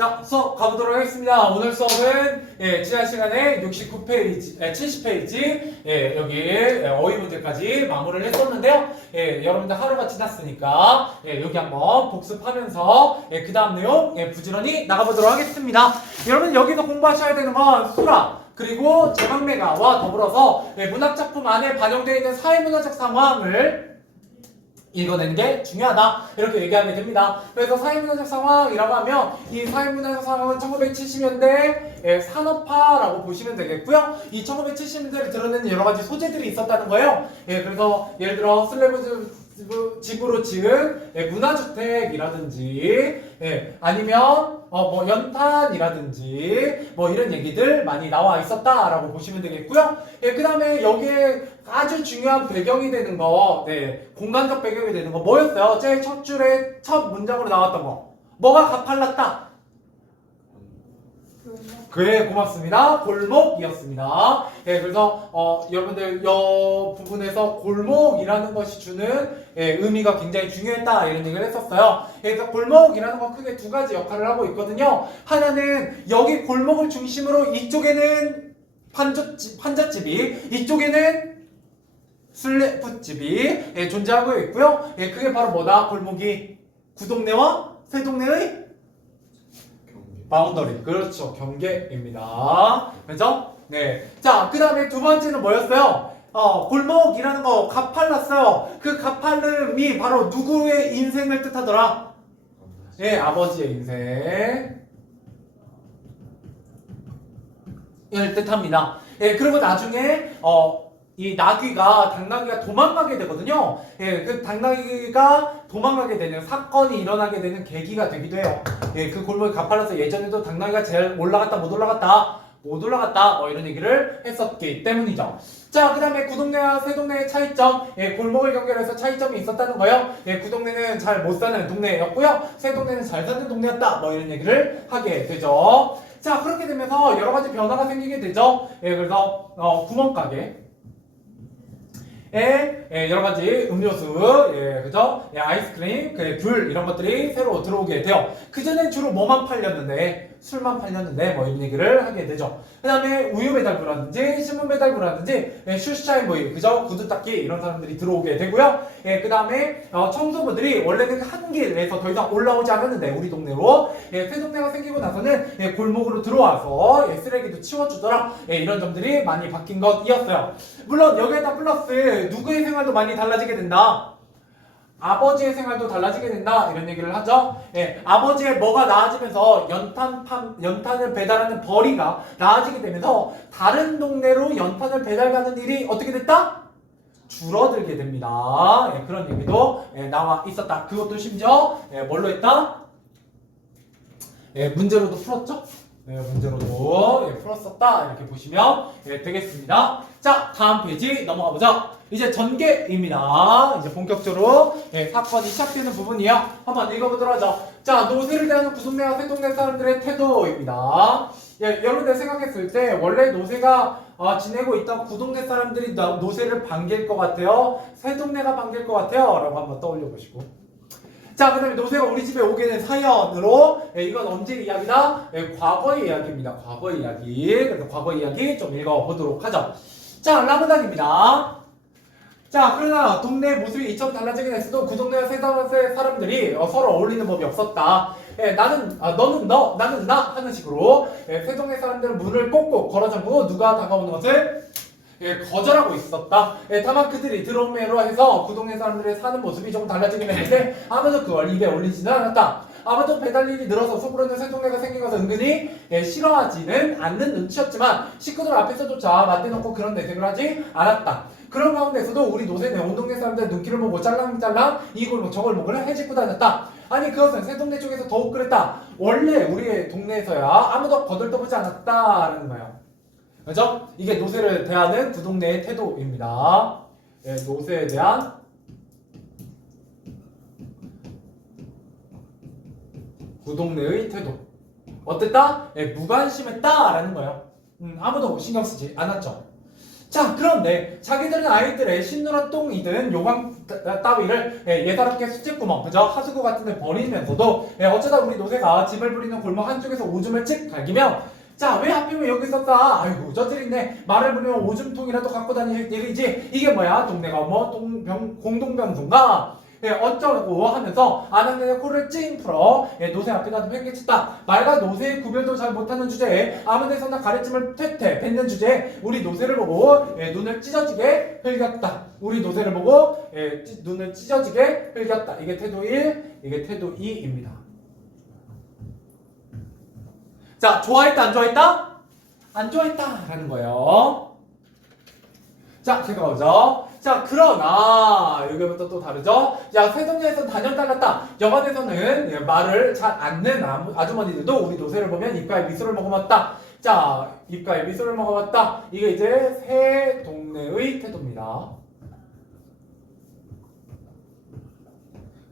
자, 수업 가보도록 하겠습니다. 오늘 수업은 지난 시간에 69페이지, 70페이지 여기 어휘 문제까지 마무리를 했었는데요. 여러분들 하루가 지났으니까 여기 한번 복습하면서 그 다음 내용 부지런히 나가보도록 하겠습니다. 여러분 여기서 공부하셔야 되는 건 수라 그리고 제방매가와 더불어서 문학작품 안에 반영되어 있는 사회문화적 상황을 읽어내는 게 중요하다 이렇게 얘기하면 됩니다. 그래서 사회문화적 상황이라고 하면 이 사회문화적 상황은 1970년대 산업화라고 보시면 되겠고요. 이 1970년대를 드러내는 여러 가지 소재들이 있었다는 거예요. 그래서 예를 들어 슬래브 집으로 지은 문화주택이라든지 아니면 뭐 연탄이라든지 뭐 이런 얘기들 많이 나와 있었다라고 보시면 되겠고요. 그 다음에 여기에 아주 중요한 배경이 되는 거, 공간적 배경이 되는 거 뭐였어요? 제일 첫 줄에 첫 문장으로 나왔던 거. 뭐가 가팔랐다? 그래, 고맙습니다. 골목이었습니다. 그래서 여러분들 이 부분에서 골목이라는 것이 주는 의미가 굉장히 중요했다 이런 얘기를 했었어요. 그래서 골목이라는 건 크게 두 가지 역할을 하고 있거든요. 하나는 여기 골목을 중심으로 이쪽에는 판잣집이 이쪽에는 슬래브집이 존재하고 있고요. 그게 바로 뭐다? 골목이 구동네와 새동네의 바운더리. 그렇죠. 경계입니다. 그렇죠? 네. 자, 그 다음에 두 번째는 뭐였어요? 골목이라는 거 가팔랐어요. 그 가팔름이 바로 누구의 인생을 뜻하더라? 아버지의 인생을 뜻합니다. 그리고 나중에 이 당나귀가 도망가게 되거든요. 그 당나귀가 도망가게 되는 사건이 일어나게 되는 계기가 되기도 해요. 그 골목이 가팔라서 예전에도 당나귀가 제일 올라갔다 못 올라갔다 뭐 이런 얘기를 했었기 때문이죠. 자, 그 다음에 구동네와 새동네의 차이점, 골목을 연결해서 차이점이 있었다는 거예요. 구동네는 잘 못 사는 동네였고요. 새동네는 잘 사는 동네였다 뭐 이런 얘기를 하게 되죠. 자, 그렇게 되면서 여러 가지 변화가 생기게 되죠. 그래서 구멍가게 여러 가지 음료수, 그죠? 아이스크림, 귤 이런 것들이 새로 들어오게 돼요. 그 전엔 주로 뭐만 팔렸는데, 술만 팔렸는데 뭐 이런 얘기를 하게 되죠. 그 다음에 우유 배달부라든지 신문 배달부라든지 슈샤인 보이, 그죠? 구두 닦기 이런 사람들이 들어오게 되고요. 그 다음에 청소부들이 원래는 한 길에서 더 이상 올라오지 않았는데 우리 동네로 새 동네가 생기고 나서는 골목으로 들어와서 쓰레기도 치워주더라. 이런 점들이 많이 바뀐 것이었어요. 물론 여기에다 플러스 누구의 생활도 많이 달라지게 된다. 아버지의 생활도 달라지게 된다 이런 얘기를 하죠. 아버지의 뭐가 나아지면서 연탄을 배달하는 벌이가 나아지게 되면서 다른 동네로 연탄을 배달가는 일이 어떻게 됐다? 줄어들게 됩니다. 그런 얘기도 나와 있었다. 그것도 심지어 뭘로 했다? 문제로도 풀었죠? 문제로도 풀었었다 이렇게 보시면 되겠습니다. 자, 다음 페이지 넘어가 보죠. 이제 전개입니다. 이제 본격적으로 사건이 시작되는 부분이에요. 한번 읽어보도록 하죠. 자, 노세를 대하는 구동네와 새동네 사람들의 태도입니다. 여러분들 생각했을 때 원래 노세가 지내고 있던 구동네 사람들이 노세를 반길 것 같아요? 새동네가 반길 것 같아요? 라고 한번 떠올려 보시고. 자, 그 다음에 노세가 우리 집에 오게 된 사연으로 이건 언제 이야기다? 과거의 이야기입니다. 과거의 이야기. 그래서 과거의 이야기 좀 읽어보도록 하죠. 자, 라무단입니다. 자, 그러나 동네 모습이 이처럼 달라지긴 했어도 그 동네와 새 사람들이 서로 어울리는 법이 없었다. 너는 너, 나는 나 하는 식으로 새 동네 사람들은 문을 꼭꼭 걸어잠그고 누가 다가오는 것을 거절하고 있었다. 다만 그들이 드럼매로 해서 그 동네 사람들의 사는 모습이 조금 달라지긴 했는데 아무도 그걸 입에 올리지는 않았다. 아마도 배달 일이 늘어서 속으로는 새 동네가 생긴 것을 은근히 싫어하지는 않는 눈치였지만 식구들 앞에서조차 맞대놓고 그런 내색을 하지 않았다. 그런 가운데서도 우리 노세는 온 동네 사람들의 눈길을 보고 짤랑짤랑 이 골목 저 골목을 헤집고 다녔다. 아니 그것은 새 동네 쪽에서 더욱 그랬다. 원래 우리의 동네에서야 아무도 거들떠보지 않았다라는 거예요. 그죠? 이게 노세를 대하는 그 동네의 태도입니다. 노세에 대한 그 동네의 태도. 어땠다? 무관심했다라는 거예요. 아무도 신경 쓰지 않았죠. 자, 그런데 자기들은 아이들의 신누런 똥이든 요강 따위를 예사롭게 수직구멍, 그죠? 하수구 같은 데 버리면서도 어쩌다 우리 노새가 집을 부리는 골목 한쪽에서 오줌을 찍 갈기며 자, 왜 하필이면 여기 있었다? 아이고, 저들 있네. 말을 부리면 오줌통이라도 갖고 다닐 일이지. 이게 뭐야? 동네가 뭐 공동병소인가? 어쩌고 하면서 아낙네의 코를 찡 풀어 노새 앞에다 팽개쳤다. 말과 노새의 구별도 잘 못하는 주제에 아무 데서나 가래찜을 퇴퇴 뱉는 주제에 우리 노새를 보고 눈을 찢어지게 흘겼다. 우리 노새를 보고 눈을 찢어지게 흘겼다. 이게 태도 1, 이게 태도 2입니다. 자, 좋아했다, 안 좋아했다? 안 좋아했다 라는 거예요. 자, 계속 가보죠. 자, 그러나 여기부터 또 다르죠. 야, 세동네에서는 단연 달랐다. 여관에서는 말을 잘 않는 아주머니들도 우리 노새를 보면 입가에 미소를 머금었다. 자, 입가에 미소를 머금었다. 이게 이제 세동네의 태도입니다.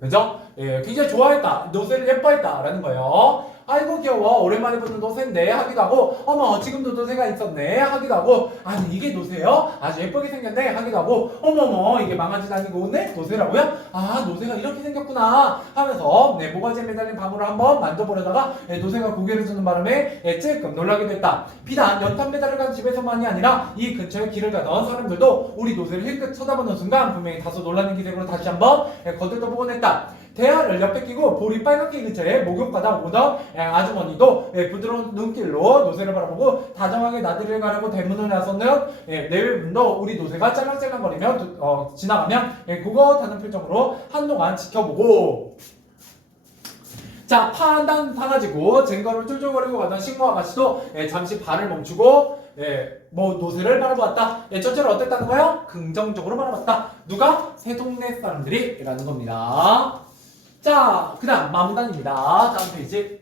그죠? 굉장히 좋아했다. 노새를 예뻐했다 라는 거예요. 아이고 귀여워, 오랜만에 보는 노새인데 하기도 하고, 어머 지금도 노새가 있었네 하기도 하고, 아니 이게 노새요? 아주 예쁘게 생겼네 하기도 하고, 어머머 이게 망아지 다니고 네 노새라고요? 아, 노새가 이렇게 생겼구나 하면서 모가지에 매달린 방울을 한번 만져보려다가 노새가 고개를 주는 바람에 찔끔 놀라기도 했다. 비단 연탄 배달을 간 집에서만이 아니라 이 근처에 길을 가던 사람들도 우리 노새를 힐끗 쳐다보는 순간 분명히 다소 놀라는 기색으로 다시 한번 거들떠보곤 했다. 대야를 옆에 끼고 볼이 빨갛게 근처에 목욕하다 오던 아주머니도 부드러운 눈길로 노새를 바라보고 다정하게 나들이를 가려고 대문을 나서는 내외분도 우리 노새가 짤랑짤랑거리며 지나가면 그것하는 표정으로 한동안 지켜보고, 자, 판단 사가지고 쟁거를 쫄쫄거리고 가던 식모 아가씨도 잠시 발을 멈추고 뭐 노새를 바라보았다. 저처럼 어땠다는 거예요? 긍정적으로 바라봤다. 누가? 새동네 사람들이 라는 겁니다. 자, 그 다음 마무단입니다. 다음 페이지.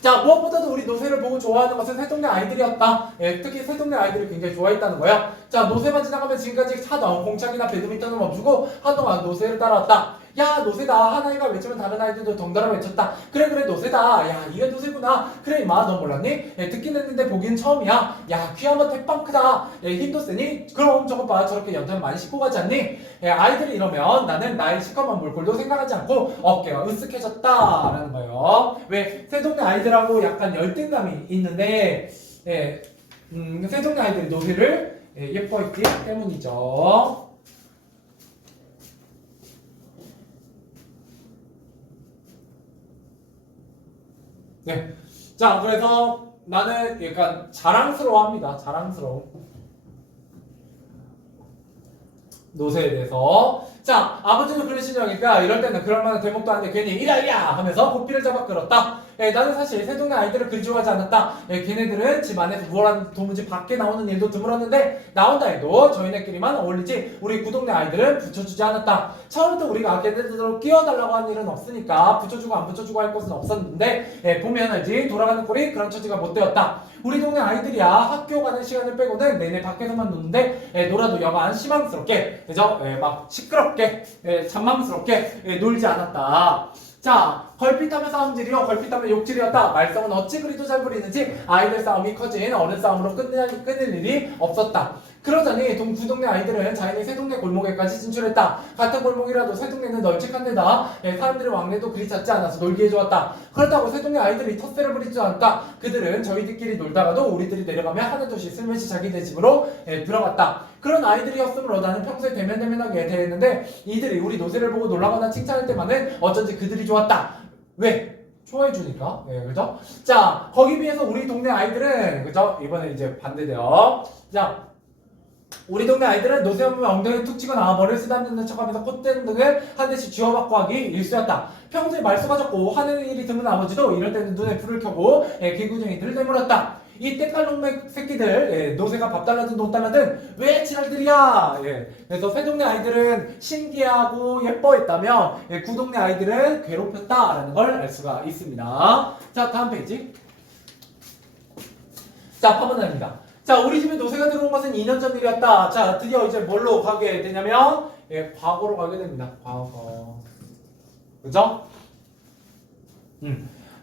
자, 무엇보다도 우리 노새를 보고 좋아하는 것은 새동네 아이들이었다. 특히 새동네 아이들이 굉장히 좋아했다는 거야. 자, 노새만 지나가면 지금까지 타던 공차기나 배드민턴을 멈추고 한동안 노새를 따라왔다. 야, 노새다. 한 아이가 외치면 다른 아이들도 덩달아 외쳤다. 그래 노새다. 야, 이게 노새구나. 그래 임마, 너 몰랐니? 듣긴 했는데 보기엔 처음이야. 야, 귀 한번 대빵 크다. 힘도 세니? 그럼 저것 봐, 저렇게 연탄을 많이 싣고 가지 않니? 아이들이 이러면 나는 나의 시커먼 물골도 생각하지 않고 어깨가 으쓱해졌다 라는 거예요. 왜? 새동네 아이들하고 약간 열등감이 있는데 새동네 아이들이 노새를 예뻐했기 때문이죠. 네. 자, 그래서 나는 약간 자랑스러워 합니다. 자랑스러워. 노새에 대해서. 자, 아버지도 그런 신령이니까 이럴 때는 그럴 만한 대목도 아닌데 괜히 이라이야 하면서 고삐를 잡아 끌었다. 나는 사실 새동네 아이들을 그리 좋아하지 않았다. 걔네들은 집 안에서 뭐라는 도무지 밖에 나오는 일도 드물었는데 나온다 해도 저희네끼리만 어울리지 우리 구동네 아이들은 붙여주지 않았다. 처음부터 우리가 걔네들로 끼워달라고 한 일은 없으니까 붙여주고 안 붙여주고 할 것은 없었는데 보면 알지 돌아가는 꼴이 그런 처지가 못 되었다. 우리 동네 아이들이야 학교 가는 시간을 빼고는 내내 밖에서만 노는데 놀아도 여간 희망스럽게 그죠? 막 시끄럽게 잔망스럽게 놀지 않았다. 자, 걸핏하면 싸움질이요 걸핏하면 욕질이었다. 말썽은 어찌 그리도 잘 부리는지 아이들 싸움이 커진 어른 싸움으로 끊을 일이 없었다. 그러자니 구동네 아이들은 자신이 새동네 골목에까지 진출했다. 같은 골목이라도 새동네는 널찍한 데다 사람들의 왕래도 그리 잦지 않아서 놀기에 좋았다. 그렇다고 새동네 아이들이 텃세를 부리지 않았다. 그들은 저희들끼리 놀다가도 우리들이 내려가면 하나둘씩 슬며시 자기네 집으로 들어갔다. 그런 아이들이었으므로 나는 평소에 대면대면하게 대했는데 이들이 우리 노새를 보고 놀라거나 칭찬할 때만은 어쩐지 그들이 좋았다. 왜? 좋아해주니까. 그죠? 자, 거기 비해서 우리 동네 아이들은, 그죠? 이번에 이제 반대돼요. 자, 우리 동네 아이들은 노새 보면 엉덩이를 툭 치거나 머리를 쓰다듬는 척하면서 콧대 등을 한 대씩 쥐어박고 하기 일쑤였다. 평소에 말수가 적고 하는 일이 드문 아버지도 이럴 때는 눈에 불을 켜고 개구쟁이들을 내몰았다. 이 때깔놈의 새끼들 노새가 밥 달라든 돈 달라든 왜 지랄들이야. 그래서 새동네 아이들은 신기하고 예뻐했다며 구동네 아이들은 괴롭혔다라는 걸 알 수가 있습니다. 자, 다음 페이지. 자, 파문입니다. 자, 우리 집에 노새가 들어온 것은 2년 전 일이었다. 자, 드디어 이제 뭘로 가게 되냐면 과거로 가게 됩니다. 과거. 그죠?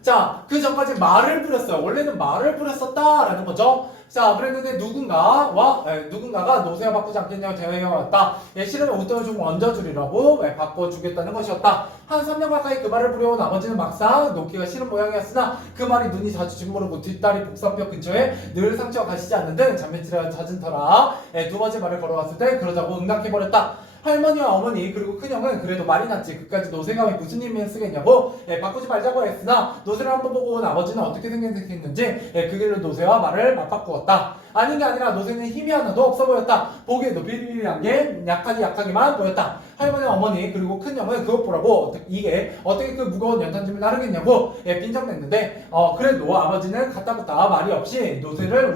자, 자, 그 전까지 말을 부렸어요. 원래는 말을 부렸었다라는 거죠. 자, 그랬는데 누군가가 노세와 바꾸지 않겠냐고 대회가 왔다. 싫으면 웃돈을 좀 얹어주리라고 바꿔주겠다는 것이었다. 한 3년 가까이 그 말을 부려온 아버지는 막상 놓기가 싫은 모양이었으나 그 말이 눈이 자주 짓모르고 뒷다리 복사뼈 근처에 늘 상처가 가시지 않는 등 잔며칠한 잦은 터라 두 번째 말을 걸어왔을 때 그러자고 응답해버렸다. 할머니와 어머니 그리고 큰형은 그래도 말이 낫지 그까지 노세가 왜 무슨 힘을 쓰겠냐고 바꾸지 말자고 했으나 노세를 한번 보고 온 아버지는 어떻게 생각했는지 그 길로 노세와 말을 맞바꾸었다. 아닌 게 아니라 노세는 힘이 하나도 없어 보였다. 보기에도 비리비리한 게 약하기만 보였다. 할머니와 어머니 그리고 큰형은 그것 보라고 이게 어떻게 그 무거운 연탄짐을 나르겠냐고 빈정댔는데 그래도 아버지는 갔다붙다 말이 없이 노세를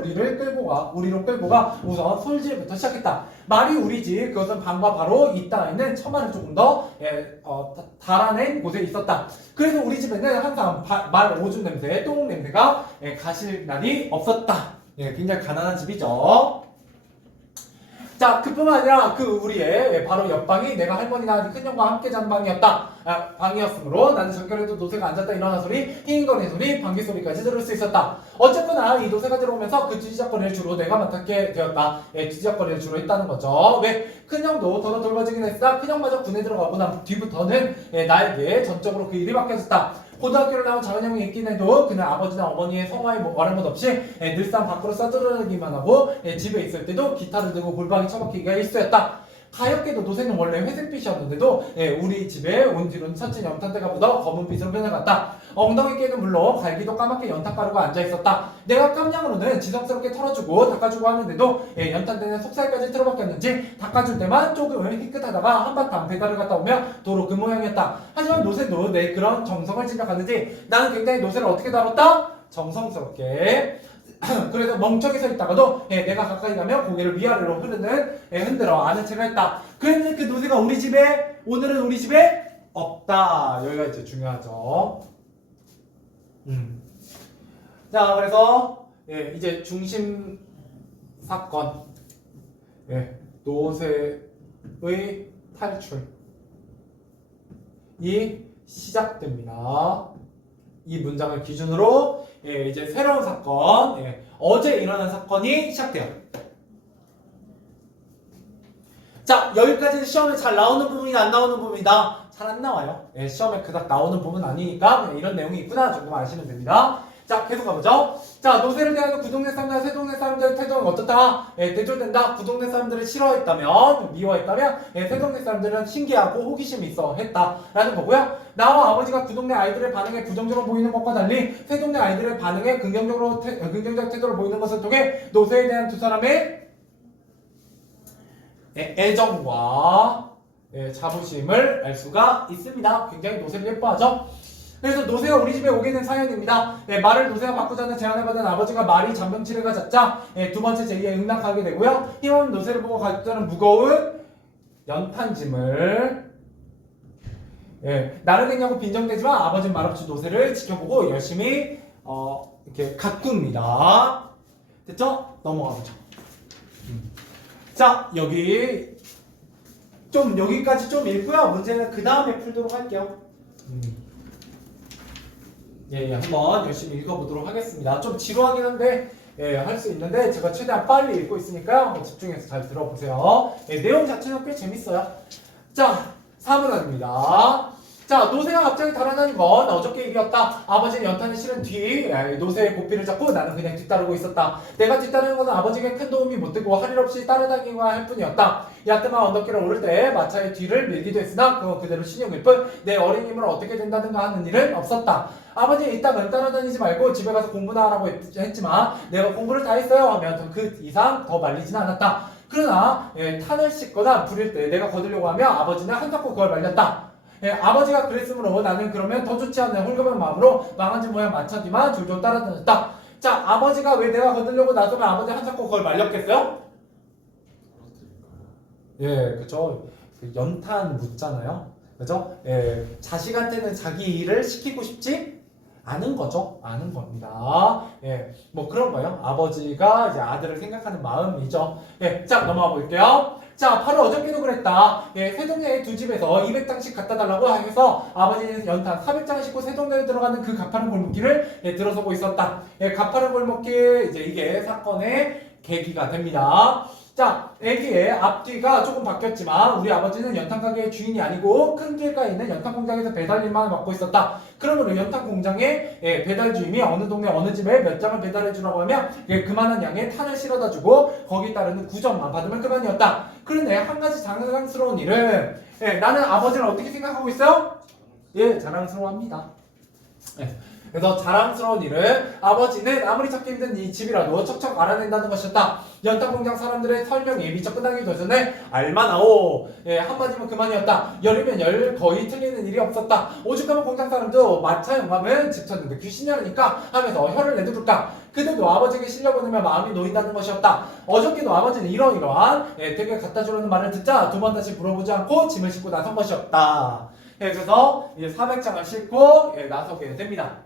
우리로 끌고 가 우선 솔질부터 시작했다. 말이 우리지 그것은 방과 바로 이 땅에 있는 처마를 조금 더 달아낸 곳에 있었다. 그래서 우리 집에는 항상 말 오줌 냄새, 똥 냄새가 가실 날이 없었다. 굉장히 가난한 집이죠. 자, 그뿐만 아니라 우리의 바로 옆방이 내가 할머니나 큰형과 함께 자는 방이었으므로 나는 잠결에도 노새가 앉았다 일어나 소리, 힝거리는 소리, 방귀 소리까지 들을 수 있었다. 어쨌거나 이 노새가 들어오면서 그 뒤지적거리를 주로 내가 맡게 되었다. 뒤지적거리를 주로 했다는 거죠. 왜? 큰형도 더러 돌봐지긴 했으나 큰형마저 군에 들어가고 난 뒤부터는 나에게 전적으로 그 일이 맡겨졌다. 고등학교를 나온 작은형이 있긴 해도 그는 아버지나 어머니의 성화에 아랑곳 없이 늘상 밖으로 써들어다니기만 하고 집에 있을 때도 기타를 들고 골방에 처박히기가 일쑤였다. 가엾게도 노새는 원래 회색빛이었는데도 우리 집에 온 뒤로는 첫째 연탄대가 묻어 검은빛으로 변해갔다. 엉덩이 깨는 물로 갈기도 까맣게 연탄가루가 앉아있었다. 내가 깜냥으로는 지성스럽게 털어주고 닦아주고 하는데도 연탄대는 속살까지 틀어박혔는지 닦아줄 때만 조금 희끗하다가 한바탕 배달을 갔다 오면 도로 그 모양이었다. 하지만 노새도 내 그런 정성을 짐작하는지 나는 굉장히 노새를 어떻게 다뤘다? 정성스럽게. 그래서 멍청이 서 있다가도 내가 가까이 가면 고개를 위아래로 흔들어 아는 척을 했다. 그랬는데 그 노새가 오늘은 우리 집에 없다. 여기가 이제 중요하죠. 자, 그래서 이제 중심 사건 노새의 탈출이 시작됩니다. 이 문장을 기준으로 이제 새로운 사건, 어제 일어난 사건이 시작돼요. 자, 여기까지는 시험에 잘 나오는 부분이나 안 나오는 부분이다. 잘 안 나와요. 시험에 그닥 나오는 부분 아니니까 그냥 이런 내용이 있구나 정도 아시면 됩니다. 자, 계속 가보죠. 자, 노새를 대하는 구동네 사람들, 새동네 사람들의 태도는 어떻다? 대조된다. 구동네 사람들을 싫어했다면, 미워했다면, 새동네 사람들은 신기하고 호기심이 있어 했다라는 거고요. 나와 아버지가 구동네 아이들의 반응에 부정적으로 보이는 것과 달리 새동네 아이들의 반응에 긍정적 태도를 보이는 것을 통해 노새에 대한 두 사람의 애정과 자부심을 알 수가 있습니다. 굉장히 노새를 예뻐하죠. 그래서 노새가 우리 집에 오게 된 사연입니다. 말을 노새가 바꾸자는 제안을 받은 아버지가 말이 잔병치레가 잦자 두 번째 제의에 응낙하게 되고요. 힘없는 노새를 보고 가졌다는 무거운 연탄짐을 나르겠냐고 빈정대지만 아버지는 말없이 노새를 지켜보고 열심히 이렇게 가꿉니다. 됐죠? 넘어가보죠. 자, 여기까지 좀 읽고요. 문제는 그 다음에 풀도록 할게요. 한번 열심히 읽어보도록 하겠습니다. 좀 지루하긴 한데 할 수 있는데 제가 최대한 빨리 읽고 있으니까요. 집중해서 잘 들어보세요. 내용 자체는 꽤 재밌어요. 자, 4문항입니다. 자, 노새가 갑자기 달아난 건 어저께 일이었다. 아버지는 연탄을 실은 뒤 노새의 고삐를 잡고 나는 그냥 뒤따르고 있었다. 내가 뒤따르는 것은 아버지에게 큰 도움이 못 되고 할 일 없이 따라다니기만 할 뿐이었다. 야트만 언덕길을 오를 때 마차의 뒤를 밀기도 했으나 그건 그대로 신용일 뿐 내 어린 힘으로 어떻게 된다든가 하는 일은 없었다. 아버지는 이따금 따라다니지 말고 집에 가서 공부나 하라고 했지만 내가 공부를 다 했어요 하면 그 이상 더 말리지는 않았다. 그러나 탄을 씻거나 부릴 때 내가 거두려고 하면 아버지는 한사코 그걸 말렸다. 아버지가 그랬으므로 나는 그러면 더 좋지 않은 홀가분 마음으로 망한지 모양 마차 뒤만 졸졸 따라다녔다. 자, 아버지가 왜 내가 거두려고 나서면 아버지 한사코 그걸 말렸겠어요? 그쵸. 연탄 묻잖아요. 그죠? 자식한테는 자기 일을 시키고 싶지 않은 거죠. 아는 겁니다. 뭐 그런 거예요. 아버지가 이제 아들을 생각하는 마음이죠. 자, 넘어가 볼게요. 자, 바로 어저께도 그랬다. 예, 세동네의 두 집에서 200장씩 갖다 달라고 해서 아버지는 연탄 400장을 싣고 세동네에 들어가는 그 가파른 골목길을 들어서고 있었다. 예, 가파른 골목길, 이제 이게 사건의 계기가 됩니다. 자, 애기의 앞뒤가 조금 바뀌었지만 우리 아버지는 연탄 가게의 주인이 아니고 큰 길가에 있는 연탄 공장에서 배달 일만 맡고 있었다. 그러므로 연탄 공장의 배달 주임이 어느 동네 어느 집에 몇 장을 배달해 주라고 하면 그만한 양의 탄을 실어다 주고 거기에 따르는 구정만 받으면 그만이었다. 그런데 한 가지 자랑스러운 일은 나는 아버지를 어떻게 생각하고 있어요? 예, 자랑스러워합니다. 그래서 자랑스러운 일은 아버지는 아무리 찾기 힘든 이 집이라도 척척 알아낸다는 것이었다. 연탄공장 사람들의 설명이 미처 끝나기 전에 알만하오. 한마디면 그만이었다. 열이면 열 거의 틀리는 일이 없었다. 오죽하면 공장 사람도 마차 영감은 집쳤는데 귀신이라니까 하면서 혀를 내두를까. 그들도 아버지에게 실려보내며 마음이 놓인다는 것이었다. 어저께도 아버지는 이러이러한 댁에 갖다 주려는 말을 듣자 두 번 다시 물어보지 않고 짐을 싣고 나선 것이었다. 그래서 이제 400장을 싣고 나서게 됩니다.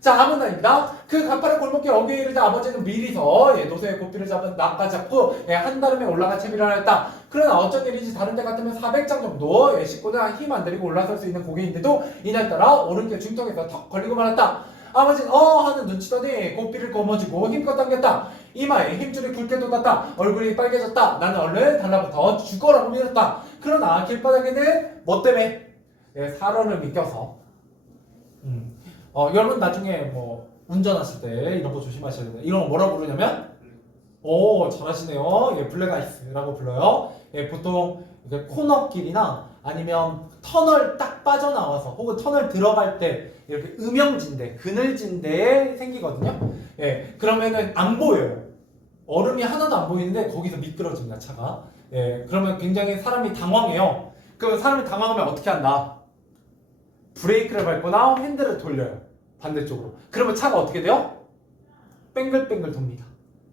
자, 아문단입니다. 그 가파른 골목길 어귀에 이르자 아버지는 미리서 노새의 고삐를 잡은 낚아 잡고 한다름에 올라가 채비를 하였다. 그러나 어쩐 일인지 다른 데 같으면 400장 정도 싣고는 힘 안 들이고 올라설 수 있는 고개인데도 이날따라 오른길 중턱에서 턱 걸리고 말았다. 아버지는 하는 눈치더니 고삐를 거머쥐고 힘껏 당겼다. 이마에 힘줄이 굵게 돋았다. 얼굴이 빨개졌다. 나는 얼른 달라붙어 죽어라고 믿었다. 그러나 길바닥에는 뭐 때문에? 사런을 믿겨서 여러분 나중에 뭐 운전하실 때 이런 거 조심하셔야 됩니다. 이런 거 뭐라고 부르냐면 잘하시네요. 블랙아이스라고 불러요. 보통 코너길이나 아니면 터널 딱 빠져나와서 혹은 터널 들어갈 때 이렇게 음영진대, 그늘진대에 생기거든요. 그러면은 안 보여요. 얼음이 하나도 안 보이는데 거기서 미끄러집니다, 차가. 그러면 굉장히 사람이 당황해요. 그럼 사람이 당황하면 어떻게 한다? 브레이크를 밟거나 핸들을 돌려요. 반대쪽으로. 그러면 차가 어떻게 돼요? 뱅글뱅글 돕니다.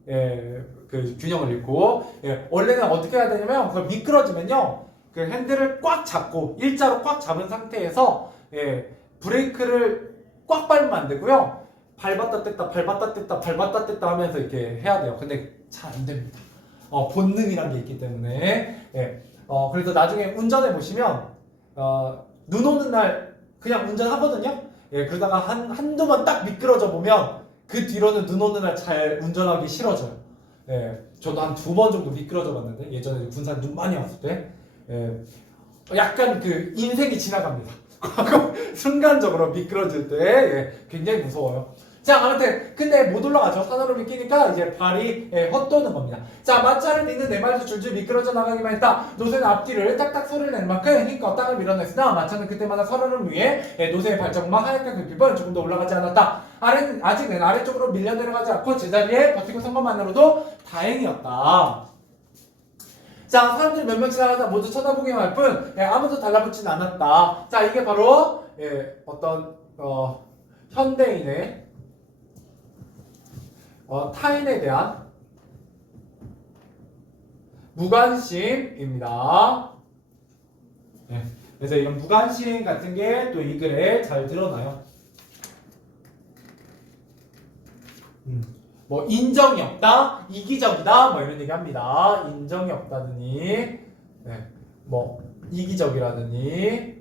그 균형을 잃고. 원래는 어떻게 해야 되냐면 그걸 미끄러지면요. 그 핸들을 꽉 잡고 일자로 꽉 잡은 상태에서 브레이크를 꽉 밟으면 안 되고요. 밟았다 뗐다 밟았다 뗐다 밟았다 뗐다 하면서 이렇게 해야 돼요. 근데 잘 안 됩니다. 본능이란 게 있기 때문에. 그래서 나중에 운전해 보시면 눈 오는 날 그냥 운전하거든요. 그러다가 한두 번 딱 미끄러져 보면 그 뒤로는 눈 오는 날 잘 운전하기 싫어져요. 저도 한 2번 정도 미끄러져 봤는데 예전에 군산 눈 많이 왔을 때 약간 그 인생이 지나갑니다. 순간적으로 미끄러질 때 굉장히 무서워요. 자, 아무튼 근데 못 올라가죠. 산으로 미끼니까 이제 발이 헛도는 겁니다. 자, 마차를 믿는 내 발도 줄줄 미끄러져 나가기만 했다. 노새는 앞뒤를 딱딱 소리를 낼 만큼 힘껏 땅을 밀어냈으나 마차는 그때마다 서로를 위해 노새의 발자국만 하얗게 긁히면 조금 더 올라가지 않았다. 아직은 아래쪽으로 밀려 내려가지 않고 제자리에 버티고 선 것만으로도 다행이었다. 자, 사람들이 몇 명씩 나가다 모두 쳐다보기만 할 뿐 아무도 달라붙진 않았다. 자, 이게 바로 어떤 현대인의 타인에 대한 무관심입니다. 그래서 이런 무관심 같은 게 또 이 글에 잘 드러나요. 뭐 인정이 없다, 이기적이다, 뭐 이런 얘기합니다. 인정이 없다느니, 뭐 이기적이라느니.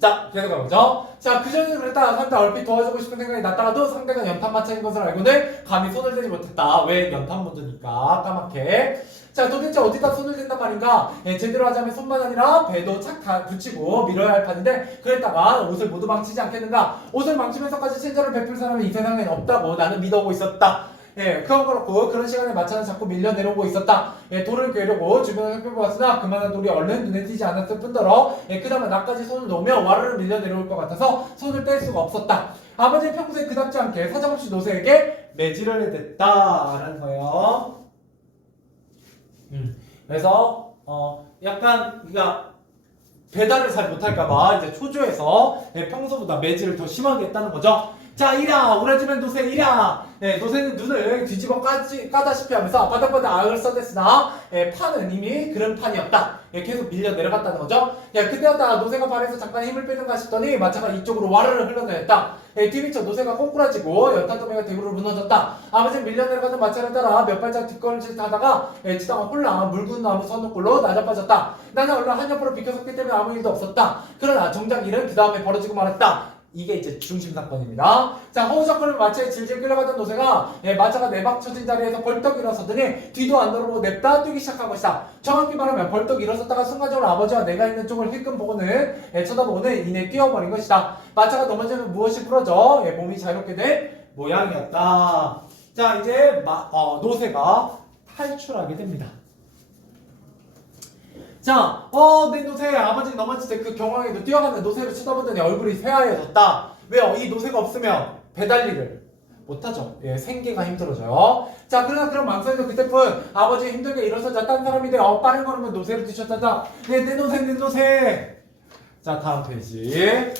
자, 계속 가보죠. 자, 그전에는 그랬다. 상대 얼핏 도와주고 싶은 생각이 났다가도 상대가 연탄마차인 것을 알고는 감히 손을 대지 못했다. 왜? 연탄 묻으니까 까맣게. 자, 도대체 어디다 손을 댄단 말인가? 제대로 하자면 손만 아니라 배도 착 다 붙이고 밀어야 할 판인데 그랬다가 옷을 모두 망치지 않겠는가? 옷을 망치면서까지 친절을 베풀 사람은 이 세상엔 없다고 나는 믿어오고 있었다. 그건 그렇고 그런 시간에 마차는 자꾸 밀려 내려오고 있었다. 돌을 괴려고 주변을 살펴보았으나 그만한 돌이 얼른 눈에 띄지 않았을 뿐더러 그다음에 나까지 손을 놓으며 와르르 밀려 내려올 것 같아서 손을 뗄 수가 없었다. 아버지는 평소에 그답지 않게 사정없이 노새에게 매질을 해댔다라는 거예요. 그래서 약간 그러니까 배달을 잘 못할까봐 이제 초조해서 평소보다 매질을 더 심하게 했다는 거죠. 자, 이랴 우라지면 노새 이랴. 노새는 눈을 뒤집어 까다시피 하면서 바닥바닥 악을 써댔으나 판은 이미 그런 판이었다. 계속 밀려 내려갔다는 거죠. 그때였다 노새가 발에서 잠깐 힘을 빼는가 싶더니 마차가 이쪽으로 와르르 흘러내렸다. 뒤미쳐 노새가 꼬꾸라지고 연탄도매가 대구로 무너졌다. 아버지는 밀려 내려가던 마차를 따라 몇 발짝 뒷걸음질하다가 치다가 홀랑 묽은 나무 선너골로 낮아빠졌다. 나는 얼른 한 옆으로 비켜섰기 때문에 아무 일도 없었다. 그러나 정작 일은 그 다음에 벌어지고 말았다. 이게 이제 중심 사건입니다. 자, 허우적거리는 마차에 질질 끌려가던 노새가 마차가 내박 쳐진 자리에서 벌떡 일어서더니 뒤도 안 돌아보고 냅다 뛰기 시작한 것이다. 정확히 말하면 벌떡 일어섰다가 순간적으로 아버지와 내가 있는 쪽을 힐끔 보고는 쳐다보고는 이내 뛰어버린 것이다. 마차가 넘어지면 무엇이 풀어져 몸이 자유롭게 된 모양이었다. 자, 이제 노새가 탈출하게 됩니다. 자, 내 노새 아버지 넘어질 때 그 경황에도 뛰어가는 노새를 쳐다보더니 얼굴이 새하얘졌다. 왜요? 이 노새가 없으면 배달일을 못하죠. 생계가 힘들어져요. 자, 그러나 그런 망설이도 그때뿐 아버지 힘들게 일어서자 딴 사람이 돼 빠른 걸음은 노새를 뒤쳤다자 내 노새 내 노새. 자, 다음 페이지.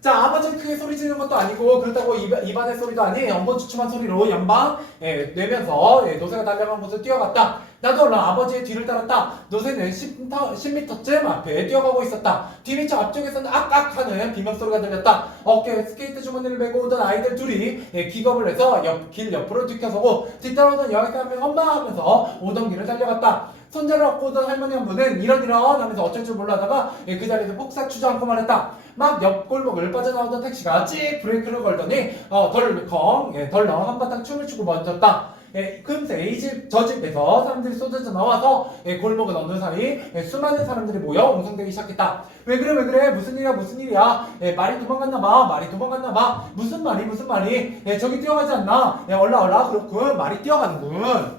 자, 아버지는 크게 소리 지르는 것도 아니고 그렇다고 입안의 소리도 아닌 연번주춤한 소리로 연방 내면서 노새가 달려간 곳을 뛰어갔다. 나도 얼른 아버지의 뒤를 따랐다. 노새는 10m쯤 앞에 뛰어가고 있었다. 뒤미처 앞쪽에서는 악악하는 비명소리가 들렸다. 어깨에 스케이트 주머니를 메고 오던 아이들 둘이 기겁을 해서 길 옆으로 뒤켜서고 뒤따라오던 여학생 한 명 엄마 하면서 오던 길을 달려갔다. 손자를 업고 오던 할머니 한 분은 이런 하면서 어쩔 줄 몰라다가 그 자리에서 폭삭 주저앉고 말했다. 막 옆 골목을 빠져나오던 택시가 찍 브레이크를 걸더니 덜렁 한바탕 춤을 추고 멈췄다. 금세 이 집 저 집에서 사람들이 쏟아져 나와서 골목은 어느 사이 수많은 사람들이 모여 옹성대기 시작했다. 왜 그래 무슨 일이야 말이 도망갔나봐 무슨 말이 저기 뛰어가지 않나 얼라 그렇군 말이 뛰어가는군.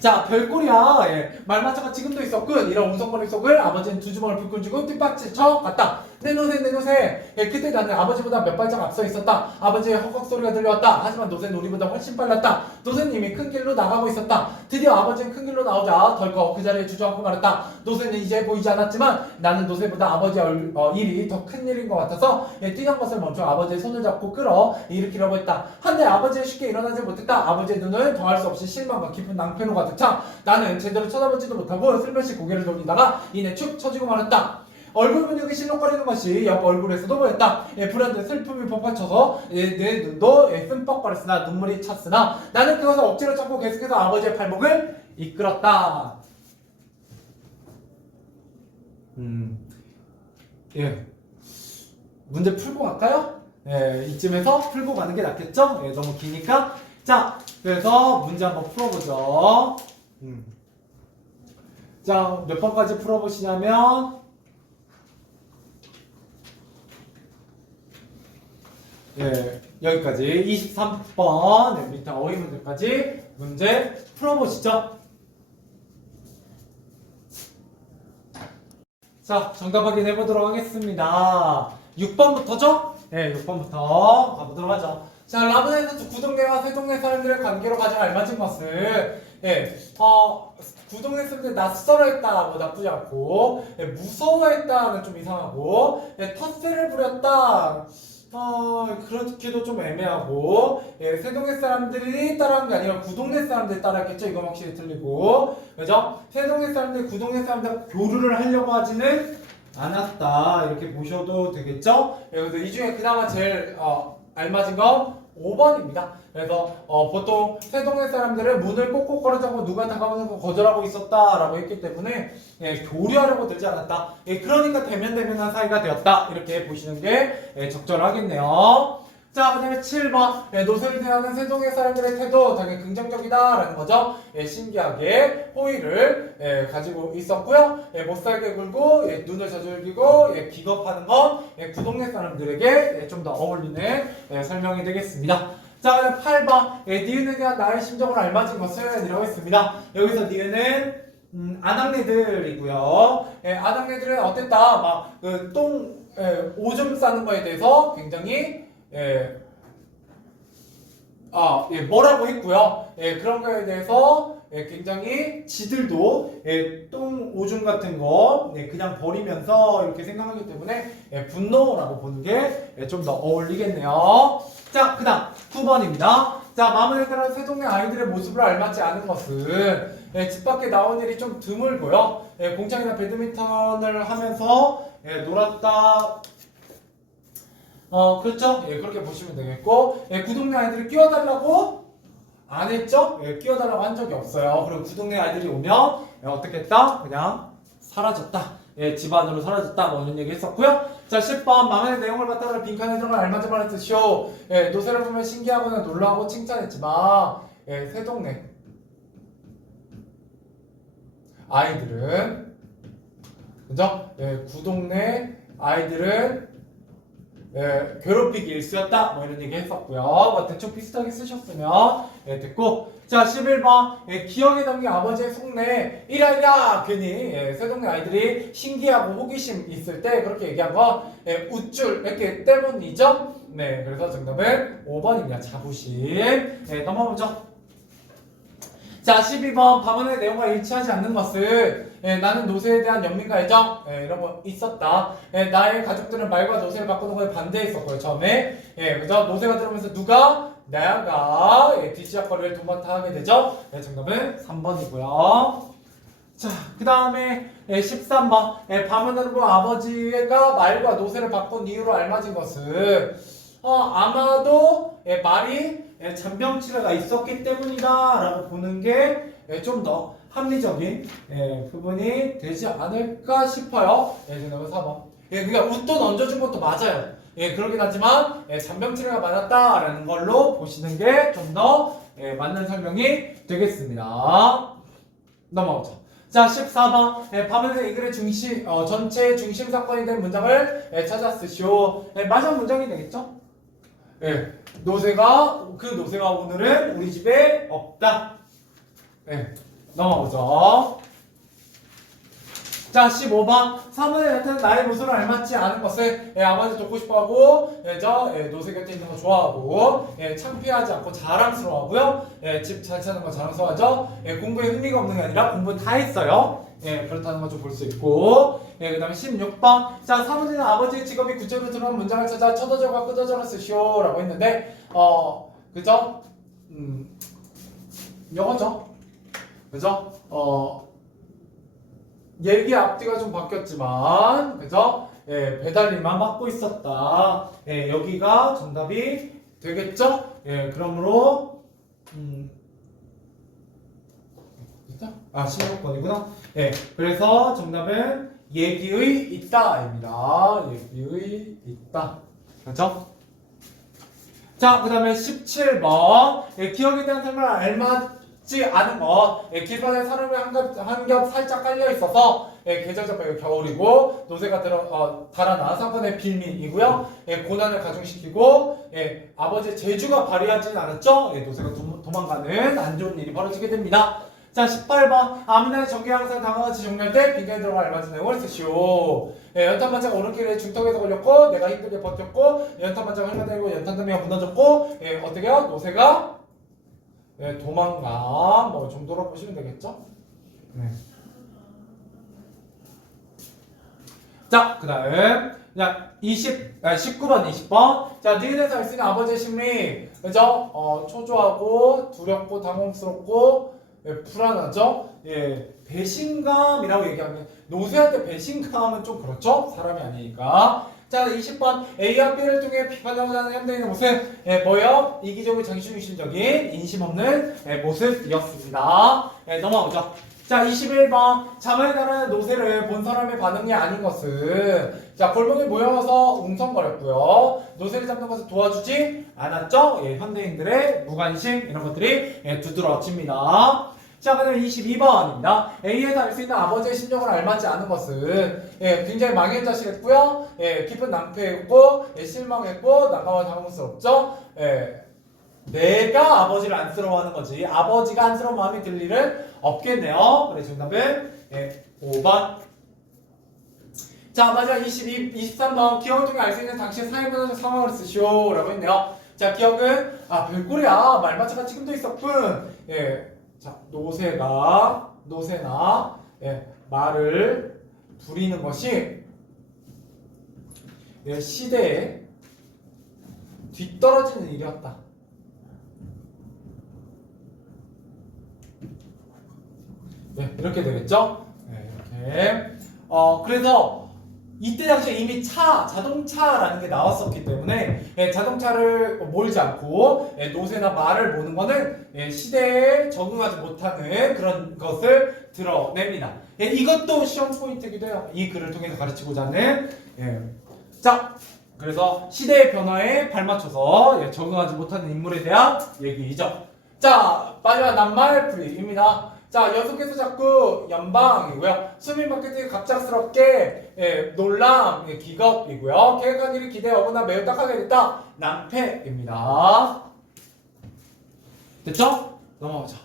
자, 별꼴이야. 말마차가 지금도 있었군. 이런 웅성거림 속을 아버지는 두 주먹을 불끈 쥐고 뒷박질 쳐 갔다. 내 노새. 그때 나는 아버지보다 몇 발짝 앞서 있었다. 아버지의 헉헉 소리가 들려왔다. 하지만 노새는 우리보다 훨씬 빨랐다. 노새는 이미 큰 길로 나가고 있었다. 드디어 아버지는 큰 길로 나오자 덜컥 그 자리에 주저앉고 말았다. 노새는 이제 보이지 않았지만 나는 노새보다 아버지의 일이 더 큰 일인 것 같아서 뛰던 것을 멈춰 아버지의 손을 잡고 끌어 일으키려고 했다. 한데 아버지는 쉽게 일어나지 못했다. 아버지의 눈은 더할 수 없이 실망과 깊은 낭패로 가득 차 나는 제대로 쳐다보지도 못하고 슬며시 고개를 돌리다가 이내 축 처지고 말았다. 얼굴 근육이 실룩거리는 것이 옆 얼굴에서도 보였다. 불현듯 슬픔이 폭파쳐서 내 눈도 씀뻑거렸으나 눈물이 찼으나 나는 그것을 억지로 참고 계속해서 아버지의 발목을 이끌었다. 문제 풀고 갈까요? 이쯤에서 풀고 가는 게 낫겠죠? 너무 기니까. 자, 그래서 문제 한번 풀어보죠. 자, 몇 번까지 풀어보시냐면 여기까지 23번 밑에 어휘 문제까지 문제 풀어보시죠. 자, 정답 확인해보도록 하겠습니다. 6번부터죠? 6번부터 가보도록 하죠. 자, 라브네에서 구동네와 세동네 사람들의 관계로 가장 알맞은 것은 구동네 사람들이 낯설어했다 뭐 나쁘지 않고 무서워했다는 좀 이상하고 텃세를 부렸다 그렇게도 좀 애매하고 세동네 사람들이 따라한 게 아니라 구동네 사람들이 따라했겠죠. 이건 확실히 틀리고 그죠? 세동네 사람들이 구동네 사람들과 교류를 하려고 하지는 않았다 이렇게 보셔도 되겠죠. 그래서 이 중에 그나마 제일 알맞은 건 5번입니다. 그래서 보통 세동네 사람들은 문을 꼭꼭 걸어잡고 누가 다가오는 거 거절하고 있었다라고 했기 때문에 교류하려고 들지 않았다. 그러니까 대면대면한 사이가 되었다. 이렇게 보시는 게 적절하겠네요. 자, 그 다음에 7번 노새를 대하는 세동네 사람들의 태도 당연히 긍정적이다라는 거죠. 신기하게 호의를 가지고 있었고요. 못살게 굴고 눈을 저절기고 기겁하는 건 구동네 사람들에게 좀 더 어울리는 설명이 되겠습니다. 자, 그다음 8번 니은에 대한 나의 심정을 알맞은 것은 이라고 했습니다. 여기서 니은은 아낙네들이고요. 아낙네들은 어땠다? 막 오줌 싸는 거에 대해서 굉장히 뭐라고 했고요. 그런 거에 대해서 굉장히 지들도 똥 오줌 같은 거 그냥 버리면서 이렇게 생각하기 때문에 분노라고 보는 게 좀 더 어울리겠네요. 자, 그 다음 9번입니다. 자, 마음에 따라 새 동네 아이들의 모습을 알맞지 않은 것은 집 밖에 나온 일이 좀 드물고요. 공창이나 배드민턴을 하면서 놀았다. 그렇죠? 그렇게 보시면 되겠고, 그 동네 아이들이 끼워달라고 안 했죠? 끼워달라고 한 적이 없어요. 그리고 그 동네 아이들이 오면 어떻게 했다? 그냥 사라졌다. 집 안으로 사라졌다. 뭐 이런 얘기 했었고요. 자, 10번 마음의 내용을 바탕으로 빈칸에 들어갈 알맞은 말을 쓰시오. 노새를 보면 신기하거나 놀라고 칭찬했지만 새 동네 아이들은 그죠? 구 동네 아이들은 괴롭히기 일쑤였다. 뭐 이런 얘기 했었고요. 뭐 대충 비슷하게 쓰셨으면 됐고. 자, 11번 기억에 남긴 아버지의 속내 이라이라 괜히 새 동네 아이들이 신기하고 호기심 있을 때 그렇게 얘기한 건 우쭐 이렇게 때문이죠. 네, 그래서 정답은 5번입니다. 자부심. 넘어보죠. 자, 12번 밤원의 내용과 일치하지 않는 것은 나는 노새에 대한 연민과 애정 이런 거 있었다. 나의 가족들은 말과 노새를 바꾸는 거에 반대했었고요. 처음에 그죠? 노새가 들어오면서 누가 나야가 뒷지역거리를 도맡아 하게 되죠. 정답은 3번이고요. 자, 그 다음에 13번 밤원을 보고 아버지가 말과 노새를 바꾼 이유로 알맞은 것은 아마도 말이 잔병치레가 있었기 때문이다 라고 보는 게 좀 더 합리적인 부분이 되지 않을까 싶어요. 정답은 4번. 그러니까 웃돈 얹어준 것도 맞아요. 그러긴 하지만 잔병치레가 많았다라는 걸로 보시는 게 좀 더 맞는 설명이 되겠습니다. 넘어가죠. 자, 14번 밤에서 이 글의 중심 전체의 중심 사건이 된 문장을 찾아 쓰시오. 맞은 문장이 되겠죠? 노새가 오늘은 우리 집에 없다. 넘어오죠. 자, 15번 사무에 나타난 나의 모습을 알맞지 않은 것을 아버지 돕고 싶어하고 노새 곁에 있는 거 좋아하고 창피하지 않고 자랑스러워하고요. 집 잘 사는 거 자랑스러워하죠. 공부에 흥미가 없는 게 아니라 공부 다 했어요. 그렇다는 거 좀 볼 수 있고. 그 다음에 16번 자, 사무실은 아버지의 직업이 구체로 들어간 문장을 찾아 쳐도저가 끄도저를 쓰시오 라고 했는데 그죠? 영어죠? 그죠? 얘기 앞뒤가 좀 바뀌었지만 그죠? 배달일만 맡고 있었다. 여기가 정답이 되겠죠? 그러므로 그죠? 16번이구나. 그래서 정답은 얘기의 있다입니다. 얘기의 있다. 그렇죠? 자, 그 다음에 17번 기억에 대한 설명을 알맞지 않은 것. 길바닥에 사람이 한 겹 살짝 깔려 있어서 계절적 배경 겨울이고 노새가 달아나 사건의 빌미이고요. 고난을 가중시키고 아버지의 재주가 발휘하지는 않았죠. 노새가 도망가는 안 좋은 일이 벌어지게 됩니다. 자, 18번 아무날 전개 항상 당황같이 정렬 때 빈칸에 들어가 알맞은 내용을 쓰시오. 연탄반짝 오른길에 중턱에서 걸렸고 내가 힘들게 버텼고 연탄반짝 흘러내리고 연탄더미가 무너졌고 어떻게요? 노새가 도망가 뭐 정도로 보시면 되겠죠? 자, 그 다음 19번 20번 자, 니은에서 알 수 있는 아버지의 심리 그죠? 초조하고 두렵고 당혹스럽고 불안하죠? 배신감이라고 얘기하면 노새한테 배신감은 좀 그렇죠? 사람이 아니니까. 자, 20번 A와 B를 통해 비판하고자 하는 현대인의 모습 뭐예요? 이기적이고 자기중심적인 인심 없는 모습이었습니다. 넘어가보죠. 자, 21번 자만에 따른 노새를 본 사람의 반응이 아닌 것은 자, 골목에 모여서 웅성거렸고요. 노새를 잡는 것을 도와주지 않았죠? 현대인들의 무관심 이런 것들이 두드러집니다. 자, 그다음에 22번입니다. A에서 알 수 있는 아버지의 심정을 알맞지 않은 것은 굉장히 망연자실했고요. 깊은 낭패했고 실망했고 난감하고 당황스럽죠. 내가 아버지를 안쓰러워하는 거지 아버지가 안쓰러운 마음이 들 일은 없겠네요. 그래서 정답은 5번. 자, 마지막 23번 기억을 통해 알 수 있는 당시의 사회문화적 상황을 쓰시오 라고 했네요. 자, 기억은 별꼴이야 말마차가 지금도 있었군. 자, 노새나 말을 부리는 것이 시대에 뒤떨어지는 일이었다. 이렇게 되겠죠? 네, 이렇게. 그래서 이때 당시에 이미 자동차라는 게 나왔었기 때문에 자동차를 몰지 않고 노새나 말을 보는 거는 시대에 적응하지 못하는 그런 것을 드러냅니다. 이것도 시험 포인트이기도 해요. 이 글을 통해서 가르치고자 하는. 자, 그래서 시대의 변화에 발맞춰서 적응하지 못하는 인물에 대한 얘기이죠. 자, 마지막 낱말풀이입니다. 자, 연속해서 자꾸 연방이고요. 수민 마케팅 갑작스럽게 놀람, 기겁이고요. 계획한 일이 기대하거나 매우 딱하게 됐다. 낭패입니다. 됐죠? 넘어가자.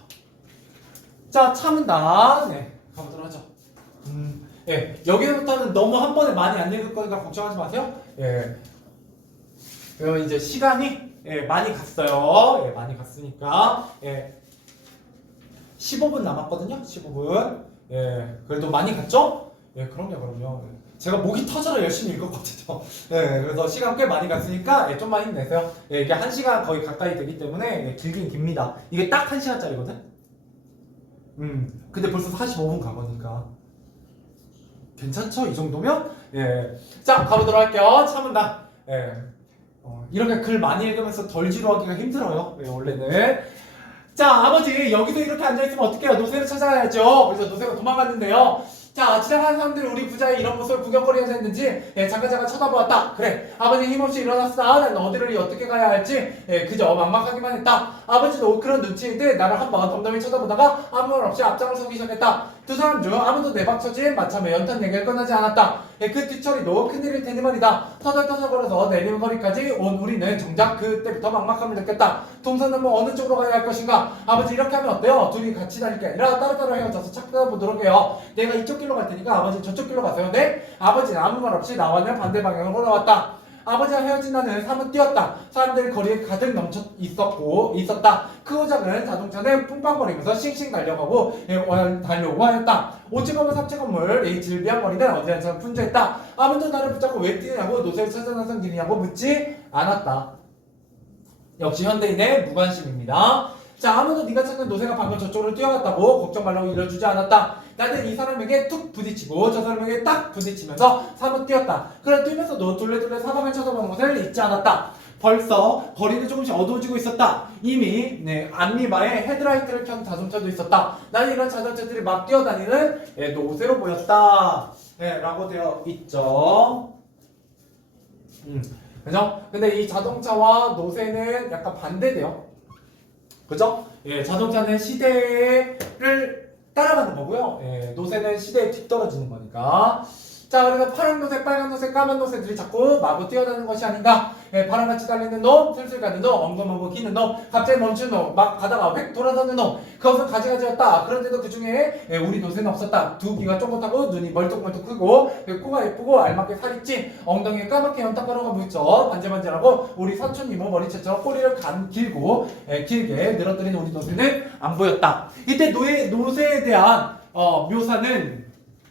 자, 참은다. 네, 가보도록 하죠. 여기서부터는 너무 한 번에 많이 안 읽을 거니까 걱정하지 마세요. 그러면 이제 시간이 많이 갔어요. 많이 갔으니까 15분 남았거든요. 15분. 그래도 많이 갔죠? 그럼요. 제가 목이 터져라 열심히 읽었거든요. 그래서 시간 꽤 많이 갔으니까 좀만 힘내세요. 이게 1시간 거의 가까이 되기 때문에 길긴 깁니다. 이게 딱 1시간짜리거든? 근데 벌써 45분 가거니까. 괜찮죠? 이 정도면? 자, 가보도록 할게요. 참은다. 이렇게 글 많이 읽으면서 덜 지루하기가 힘들어요. 원래는. 자, 아버지 여기서 이렇게 앉아있으면 어떡해요? 노새를 찾아야죠. 그래서 노새가 도망갔는데요. 자, 지나가는 사람들이 우리 부자의 이런 모습을 구경거리에서 했는지 잠깐 쳐다보았다. 그래, 아버지 힘없이 일어났으나 난 어디를 어떻게 가야 할지 그저 막막하기만 했다. 아버지도 그런 눈치인데 나를 한번 덤덤히 쳐다보다가 아무 말 없이 앞장을 서기 시작했다. 두 사람 중 아무도 내박처진 마침에 연탄 얘기를 끝나지 않았다. 그 뒤처리도 큰일일 테니 말이다. 터덜터덜 걸어서 내리는 거리까지 온 우리는 정작 그때부터 막막함을 느꼈다. 동선은 뭐 어느 쪽으로 가야 할 것인가? 아버지 이렇게 하면 어때요? 둘이 같이 다닐 게 아니라 따로따로 헤어져서 찾아보도록 해요. 내가 이쪽 길로 갈 테니까 아버지 저쪽 길로 가세요. 네? 아버지는 아무 말 없이 나와는 반대 방향으로 나왔다. 아버지와 헤어진 나는 사뭇 뛰었다. 사람들이 거리에 가득 있었다. 크고 작은 자동차는 뿡빵거리면서 싱싱 달려오고 하였다. 5층 건물 3층 건물 이 질비한 거리는 어디한처럼 분주했다. 아무도 나를 붙잡고 왜 뛰느냐고 노새를 찾아나선 길이냐고 묻지 않았다. 역시 현대인의 무관심입니다. 자, 아무도 네가 찾는 노새가 방금 저쪽으로 뛰어갔다고 걱정 말라고 일러주지 않았다. 나는 이 사람에게 툭 부딪히고 저 사람에게 딱 부딪히면서 사뭇 뛰었다. 그래 뛰면서도 둘레둘레 사방을 쳐다보는 것을 잊지 않았다. 벌써 거리는 조금씩 어두워지고 있었다. 이미 앞니마에 헤드라이트를 켠 자동차도 있었다. 나는 이런 자동차들이 막 뛰어다니는 노새로 보였다. 라고 되어 있죠. 그죠? 근데 이 자동차와 노새는 약간 반대돼요. 그죠? 자동차는 시대를 따라가는 거고요. 노새는 시대에 뒤떨어지는 거니까. 자, 그래서 파란 노새, 빨간 노새, 까만 노새들이 자꾸 마구 뛰어다니는 것이 아닌가. 바람같이 달리는 놈, 슬슬 가는 놈, 엉금엉금 기는 놈, 갑자기 멈춘 놈, 막 가다가 획 돌아서는 놈. 그것은 가지가지였다. 그런데도 그 중에 우리 노새는 없었다. 두 귀가 쫑긋하고 눈이 멀뚱멀뚱 크고 코가 예쁘고 알맞게 살이 찐 엉덩이에 까맣게 연탄가루가 묻혀 반질반질하고 우리 사촌 이모 머리채처럼 꼬리를 길고 길게 늘어뜨린 우리 노새는 안 보였다. 이때 노새에 대한 묘사는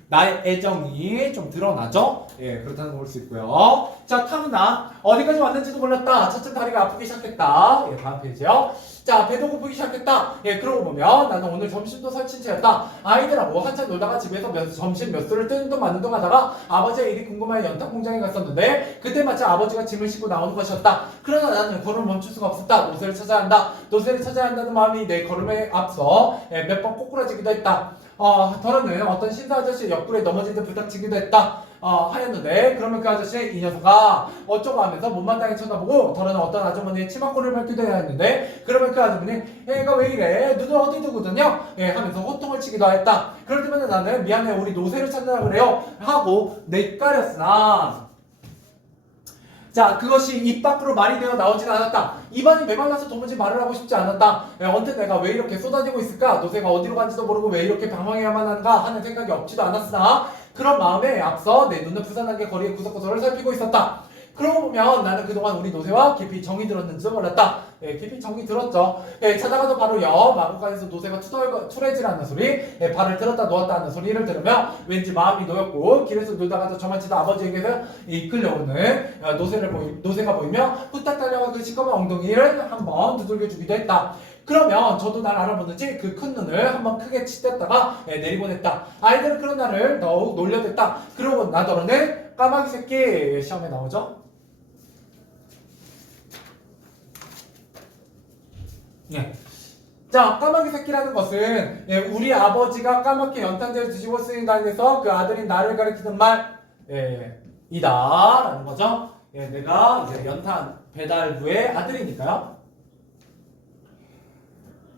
나의 애정이 좀 드러나죠? 그렇다는 걸 볼 수 있고요. 자, 타문나 어디까지 왔는지도 몰랐다. 첫째 다리가 아프기 시작했다. 다음 페이지요. 자, 배도 고프기 시작했다. 그러고 보면 나는 오늘 점심도 설친 채였다. 아이들하고 한참 놀다가 집에서 점심 몇 수를 뜨는 동 마는 동 하다가 아버지의 일이 궁금해 연탄 공장에 갔었는데 그때 마침 아버지가 짐을 싣고 나오는 것이었다. 그러나 나는 걸음을 멈출 수가 없었다. 노새를 찾아야 한다. 노새를 찾아야 한다는 마음이 내 걸음에 앞서 몇 번 꼬꾸라지기도 했다. 더러는 어떤 신사 아저씨 옆구리에 넘어질 때 부닥치기도 했다. 하였는데 그러면 그 아저씨 이 녀석아 어쩌고 하면서 못마땅히 쳐다보고 더러는 어떤 아주머니의 치마꼬리를 밟기도 해야 했는데 그러면 그 아주머니 얘가 왜 이래 눈을 어디 두거든요 하면서 호통을 치기도 했다. 그럴 때마다 나는 미안해 우리 노새를 찾느라 그래요 하고 내까렸으나 자, 그것이 입 밖으로 말이 되어 나오진 않았다. 입안이 메말라서 도무지 말을 하고 싶지 않았다. 언제 내가 왜 이렇게 쏟아지고 있을까? 노새가 어디로 간지도 모르고 왜 이렇게 방황해야만 하는가 하는 생각이 없지도 않았으나 그런 마음에 앞서 내 눈은 부산하게 거리의 구석구석을 살피고 있었다. 그러고 보면 나는 그동안 우리 노새와 깊이 정이 들었는지도 몰랐다. 깊이 정이 들었죠. 찾아가도 바로 옆 마구간에서 노새가 투레질하는 소리, 발을 들었다 놓았다 하는 소리를 들으며 왠지 마음이 놓였고 길에서 놀다가도 저만치도 아버지에게서 이끌려오는 노새가 보이며 후딱 달려가 그 시꺼먼 엉덩이를 한번 두들겨 주기도 했다. 그러면 저도 날 알아보는지 그 큰 눈을 한번 크게 치댔다가 내리곤 했다. 아이들은 그런 나를 더욱 놀려댔다. 그러고 나더러는 까마귀 새끼 시험에 나오죠. 예. 자, 까마귀 새끼라는 것은 우리 아버지가 까맣게 연탄재를 드시고 쓰인 가운데서 그 아들인 나를 가리키는 말 이다라는 거죠. 내가 이제 연탄 배달부의 아들이니까요.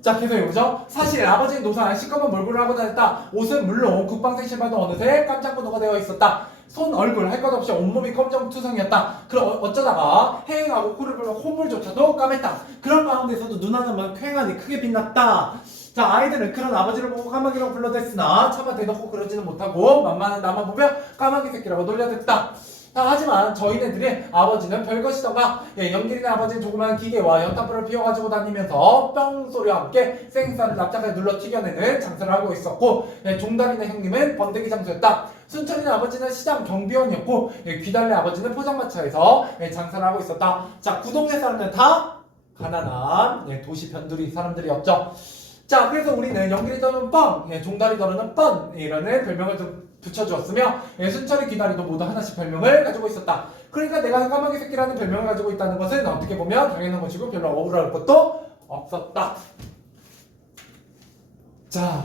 자, 계속 해보죠. 사실 아버지는 노사에 시꺼먼 몰골을 하고 다녔다. 옷은 물론 국방생 신발도 어느새 깜짝 구도가 되어 있었다. 손, 얼굴 할 것 없이 온몸이 검정투성이었다. 그럼 어쩌다가 해행하고 코를 불며 콧물조차도 까맸다. 그런 가운데서도 눈 하나만 쾌하니 크게 빛났다. 자, 아이들은 그런 아버지를 보고 까마귀라고 불러댔으나 차마 대놓고 그러지는 못하고 만만한 나만 보며 까마귀 새끼라고 놀려댔다. 하지만 저희네들의 아버지는 별것이던가 연길이네 아버지는 조그마한 기계와 연탄불을 피워가지고 다니면서 뿅소리와 함께 생쌀을 납작하게 눌러 튀겨내는 장사를 하고 있었고 종달이네 형님은 번데기 장소였다. 순철이네 아버지는 시장 경비원이었고 귀달래 아버지는 포장마차에서 장사를 하고 있었다. 자, 구동네 사람들은 다 가난한 도시 변두리 사람들이었죠. 자, 그래서 우리는 연길이 떠는 뻥, 종다리 떠는 뻔이라는 별명을 좀 붙여주었으며 순철이 귀다리도 모두 하나씩 별명을 가지고 있었다. 그러니까 내가 까마귀 새끼라는 별명을 가지고 있다는 것은 어떻게 보면 당연한 것이고 별로 억울할 것도 없었다. 자,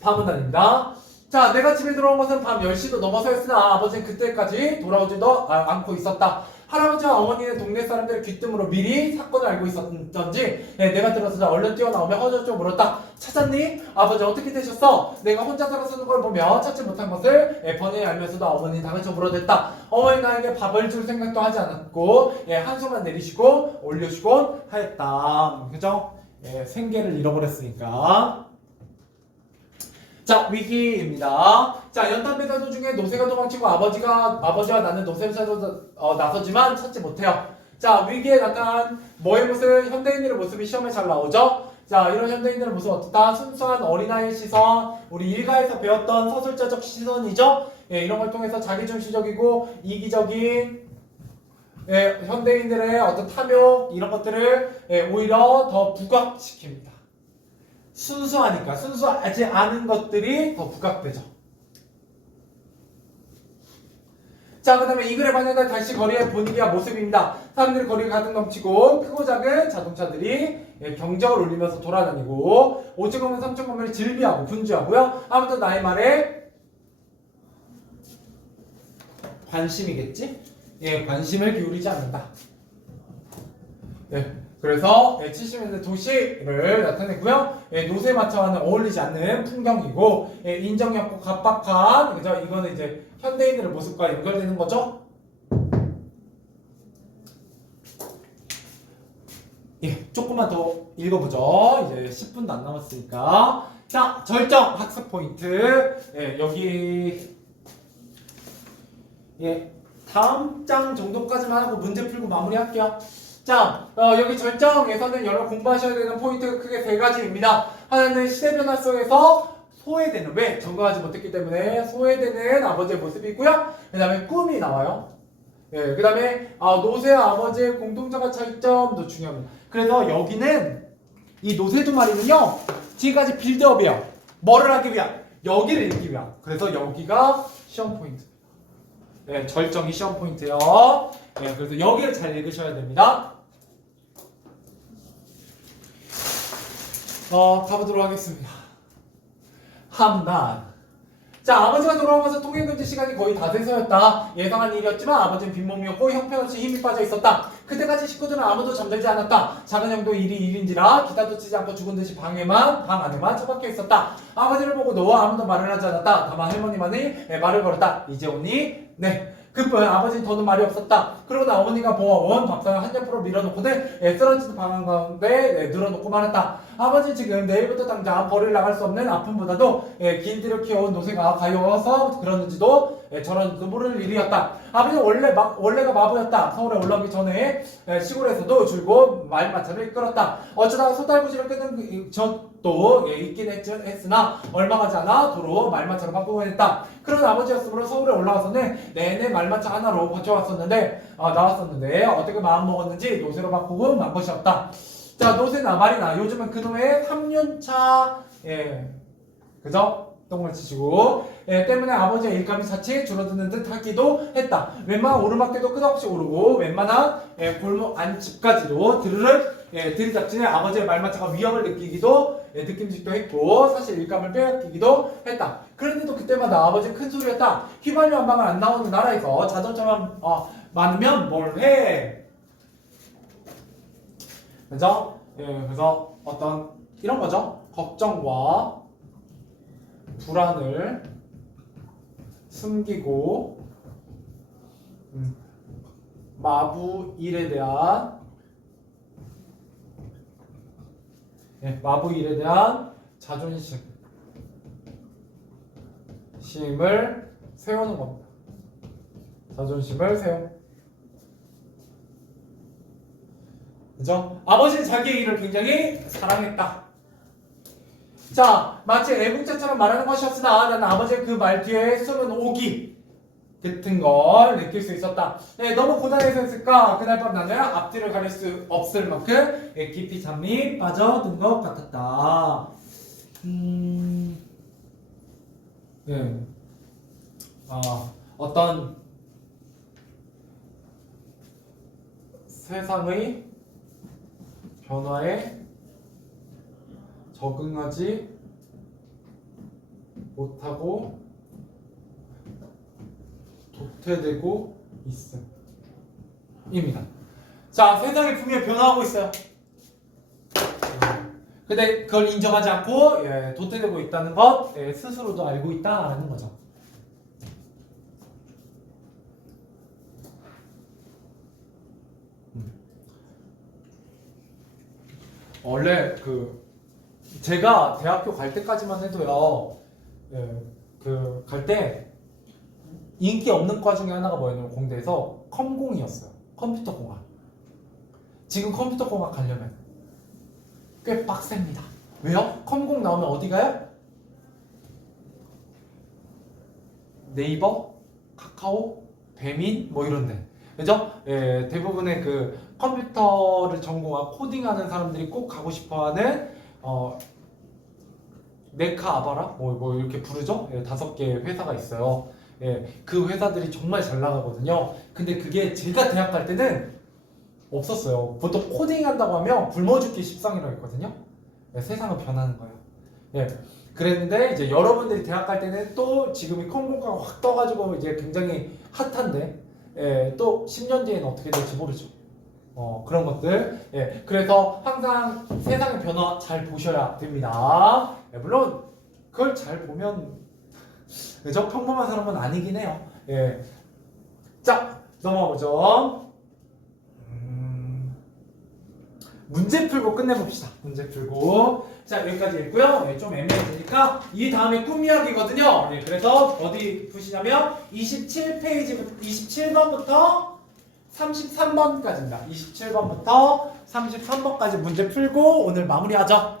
파문단입니다. 자, 내가 집에 들어온 것은 밤 10시도 넘어서였으나 아버지는 그때까지 돌아오지도 않고 있었다. 할아버지와 어머니는 동네 사람들의 귀뜸으로 미리 사건을 알고 있었던지 내가 들어서자 얼른 뛰어나오며 허저쩍 물었다. 찾았니? 아버지 어떻게 되셨어? 내가 혼자 살아서는 걸 보며 찾지 못한 것을 번연히 알면서도 어머니 다그쳐 물어댔다. 어머니 나에게 밥을 줄 생각도 하지 않았고 한숨만 내리시고 올려주곤 하였다. 그죠? 생계를 잃어버렸으니까. 자, 위기입니다. 자, 연탄 배달 도중에 노새가 도망치고 아버지와 나는 노새를 찾아 나서지만 찾지 못해요. 자, 위기에 나타난 뭐의 모습, 현대인들의 모습이 시험에 잘 나오죠? 자, 이런 현대인들의 모습 어떻다? 순수한 어린아이의 시선, 우리 일가에서 배웠던 서술자적 시선이죠? 이런 걸 통해서 자기중시적이고 이기적인 현대인들의 어떤 탐욕, 이런 것들을 오히려 더 부각시킵니다. 순수하니까 순수하지 않은 것들이 더 부각되죠. 자, 그 다음에 이 글에 반영된 다시 거리의 분위기와 모습입니다. 사람들이 거리가 가득 넘치고 크고 작은 자동차들이 경적을 울리면서 돌아다니고 5층 건물 3층 건물이 질비하고 분주하고요. 아무튼 나의 말에 관심이겠지? 관심을 기울이지 않는다. 그래서 70년대 도시를 나타냈고요. 노세 마차와는 어울리지 않는 풍경이고 인정이 없고 각박한, 그죠? 이거는 이제 현대인들의 모습과 연결되는 거죠. 조금만 더 읽어보죠. 이제 10분도 안 남았으니까. 자, 절정 학습 포인트. 여기 다음 장 정도까지만 하고 문제 풀고 마무리할게요. 자, 여기 절정에서는 여러분 공부하셔야 되는 포인트가 크게 세 가지입니다. 하나는 시대 변화 속에서 소외되는, 왜? 적응하지 못했기 때문에 소외되는 아버지의 모습이 있고요. 그 다음에 꿈이 나와요. 그 다음에 노새와 아버지의 공통점과 차이점도 중요합니다. 그래서 여기는 이 노새 두 마리는요, 지금까지 빌드업이에요. 뭐를 하기 위한? 여기를 읽기 위한. 그래서 여기가 시험 포인트. 절정이 시험 포인트예요. 그래서 여기를 잘 읽으셔야 됩니다. 가보도록 하겠습니다. 함난. 자, 아버지가 돌아오면서 통행금지 시간이 거의 다 돼서였다. 예상한 일이었지만 아버지는 빈몸이었고 형편없이 힘이 빠져 있었다. 그때까지 식구들은 아무도 잠들지 않았다. 작은 형도 일이 일인지라 기타도 치지 않고 죽은 듯이 방 안에만 처박혀 있었다. 아버지를 보고도 아무도 말을 하지 않았다. 다만 할머니만이 말을 걸었다. 이제 오니? 네. 그뿐 아버지는 더는 말이 없었다. 그러나 어머니가 모아온 밥상을 한 옆으로 밀어놓고는 쓰러진 방 가운데 늘어놓고 말했다. 아버지 지금 내일부터 당장 벌을 나갈 수 없는 아픔보다도 길들여 키워온 노새가 가여워서 그러는지도 저런지도 모를 일이었다. 아버지는 원래가 마부였다. 서울에 올라오기 전에 시골에서도 줄곧 말마차를 이끌었다. 어쩌다가 소달구지를 끊은 적도 있긴 했으나 얼마 가지 않아 도로 말마차로 바꾸곤 했다. 그런 아버지였으므로 서울에 올라와서는 내내 말마차 하나로 버텨왔었는데 나왔었는데 어떻게 마음먹었는지 노새로 바꾸고 만 것이었다. 자, 노세나 말이나 요즘은 그놈의 3년차 그죠? 똥을 치시고 때문에 아버지의 일감이 자칫 줄어드는 듯 하기도 했다. 웬만한 오르막길도 끝없이 오르고 웬만한 골목 안집까지도 드르륵 들이닥치는 아버지의 말마차가 위협을 느낌직도 했고 사실 일감을 빼앗기기도 했다. 그런데도 그때마다 아버지는 큰 소리였다. 휘발유 한 방울 안 나오는 나라에서 자동차만 많으면 뭘 해? 그죠? 그래서 어떤 이런 거죠. 걱정과 불안을 숨기고 마부 일에 대한 자존심을 세우는 겁니다. 자존심을 세우는. 그죠? 아버지는 자기의 일을 굉장히 사랑했다. 자, 마치 애국자처럼 말하는 것이었으나 나는 아버지의 그 말 뒤에 숨은 오기 같은 걸 느낄 수 있었다. 너무 고단해서 했을까? 그날 밤 나는 앞뒤를 가릴 수 없을 만큼 깊이 잠이 빠져든 것 같았다. 어떤 세상의 변화에 적응하지 못하고 도태되고 있음입니다. 자, 세상이 분명히 변화하고 있어요. 근데 그걸 인정하지 않고 도태되고 있다는 것 스스로도 알고 있다라는 거죠. 원래 제가 대학교 갈 때까지만 해도요, 갈 때 인기 없는 과 중에 하나가 뭐였냐면 공대에서 컴공이었어요. 컴퓨터공학. 지금 컴퓨터공학 가려면 꽤 빡셉니다. 왜요? 컴공 나오면 어디 가요? 네이버, 카카오, 배민 뭐 이런데. 그죠? 대부분의 그 컴퓨터를 전공하고 코딩하는 사람들이 꼭 가고 싶어하는 네카 아바라 뭐 이렇게 부르죠? 5개 회사가 있어요. 그 회사들이 정말 잘 나가거든요. 근데 그게 제가 대학 갈 때는 없었어요. 보통 코딩 한다고 하면 굶어 죽기 십상이라고 했거든요. 세상은 변하는 거예요. 그랬는데 이제 여러분들이 대학 갈 때는 또 지금이 컴공과가 확 떠가지고 이제 굉장히 핫한데 또 10년 뒤에는 어떻게 될지 모르죠. 그런 것들. 그래서 항상 세상의 변화 잘 보셔야 됩니다. 물론 그걸 잘 보면 저 평범한 사람은 아니긴 해요. 자, 넘어가보죠. 문제 풀고 끝내봅시다. 문제 풀고. 자, 여기까지 있고요. 좀 애매해지니까 이 다음에 꿈 이야기거든요. 그래서 어디 푸시냐면 27페이지 27번부터 33번까지입니다. 27번부터 33번까지 문제 풀고 오늘 마무리하죠.